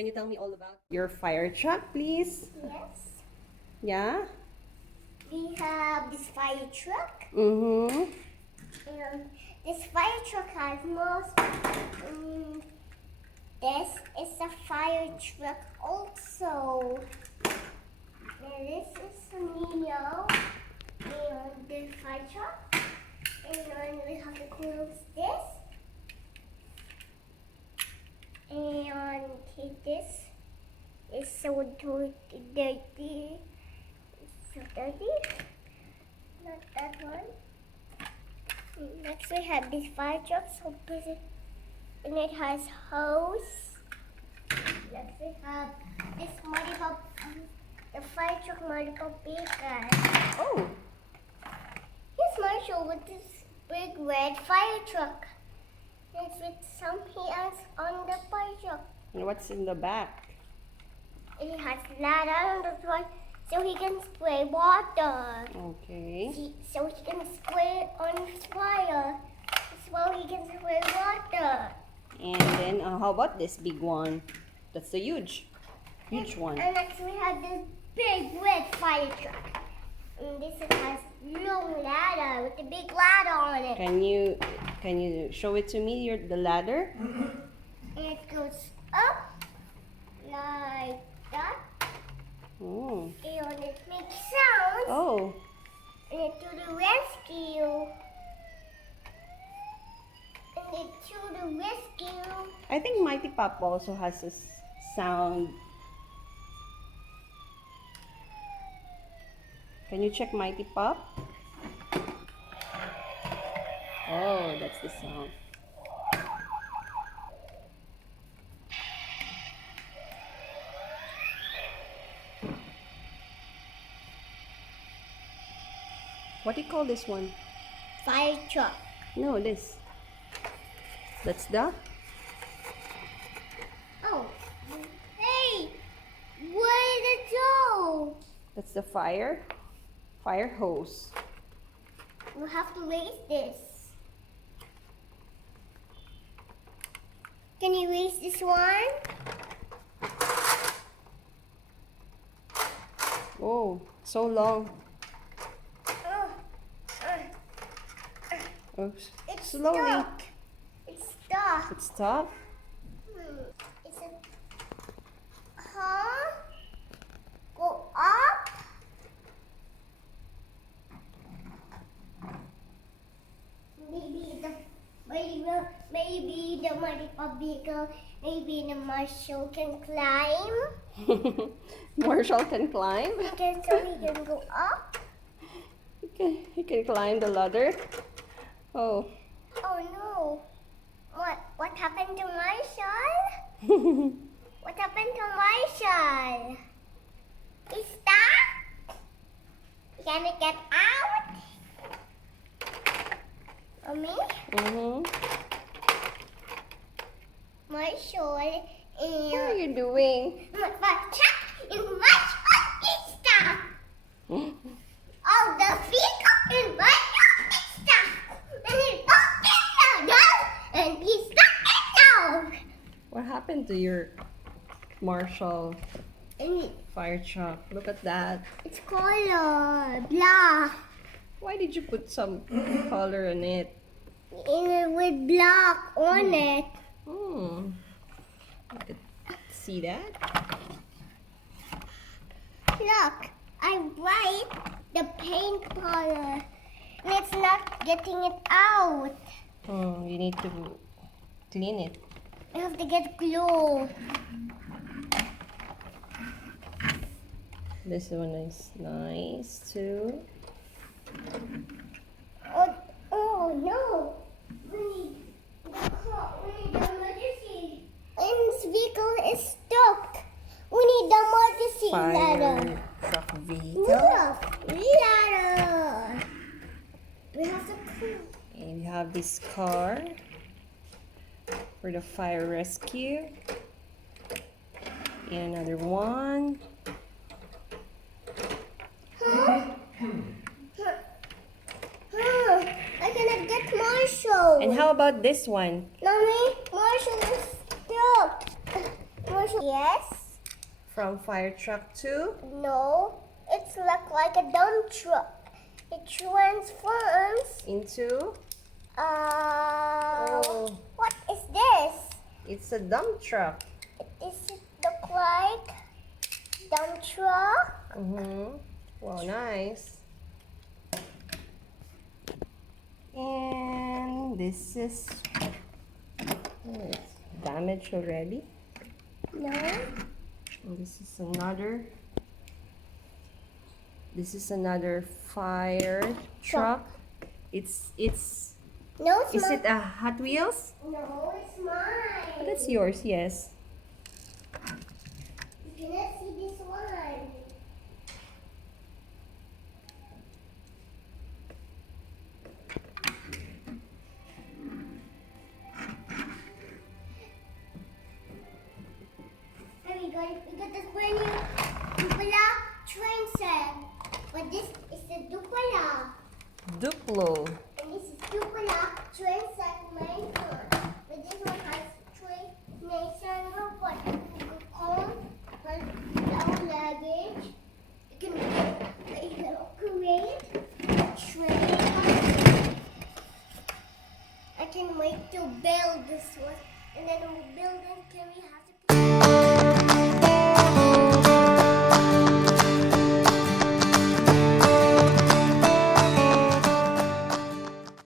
Can you tell me all about your fire truck, please? Yes. Yeah? We have this fire truck. Mm-hmm. And this fire truck has most. This is a fire truck also. And this is Nino. And the fire truck. And then we have to close this. And this is so dirty. It's so dirty. Not that one. Next we have this fire truck, so busy, and it has hose. Next we have this multiple, the fire truck multiple bigger. Oh. Here's Marshall with this big red fire truck. Next with some hands on the fire truck. And what's in the back? It has ladder on the front, so he can spray water. Okay. So he can spray on his fire. So he can spray water. And then, how about this big one? That's the huge one. And next we have this big red fire truck. And this has long ladder with a big ladder on it. Can you show it to me, the ladder? And it goes up like that. Oh. And it makes sounds. Oh. And it to the rescue. And it to the rescue. I think Mighty Pop also has a sound. Can you check Mighty Pop? Oh, that's the sound. What do you call this one? Fire truck. No, this. That's the? Oh. Hey! Where did it go? That's the fire hose. We'll have to raise this. Can you raise this one? Oh, so long. Oops. It's Slowly. stuck. It's stuck. It's tough. It's a... Huh? Go up? Maybe the Maripa vehicle, maybe the Marshall can climb. Marshall can climb. So he can go up. He can climb the ladder. Oh. Oh no! What happened to Marshall? What happened to Marshall? He's stuck. Can he get out? Mommy? Mm-hmm. Marshall What are you doing? Marshall is stuck. All the vehicle in Marshall is stuck. And he walked in the and he's stuck in. What happened to your Marshall And fire truck? Look at that. it's color black. Why did you put some color in it? And with black on it. Hmm. See that? Look, I write the paint color. And it's not getting it out. Oh, you need to clean it. I have to get glue. This one is nice too. Oh no! We need the emergency. And this vehicle is stuck. We need the emergency ladder. Fire truck vehicle. Look, ladder. We have to clean. And you have this car for the fire rescue. And another one. I cannot get Marshall. And how about this one? Mommy, Marshall is stuck. commercial. Yes. From fire truck to No. It's like a dump truck. It transforms. into. What is this? It's a dump truck. Does it look like dump truck? Wow, nice. And this is. Oh, it's damaged already. No. And this is another. This is another fire truck. It's. No, it's Is mine. it a Hot Wheels? No, it's mine. That's yours, yes. You cannot see this one. Here we got this brand new Dupla train set. But this is the Dupla. Duplo. And this is Dupla train set main car. But this one has train nation robot. You can call our luggage. You can create a train. I can wait to build this one. And then we'll build it. Can we have to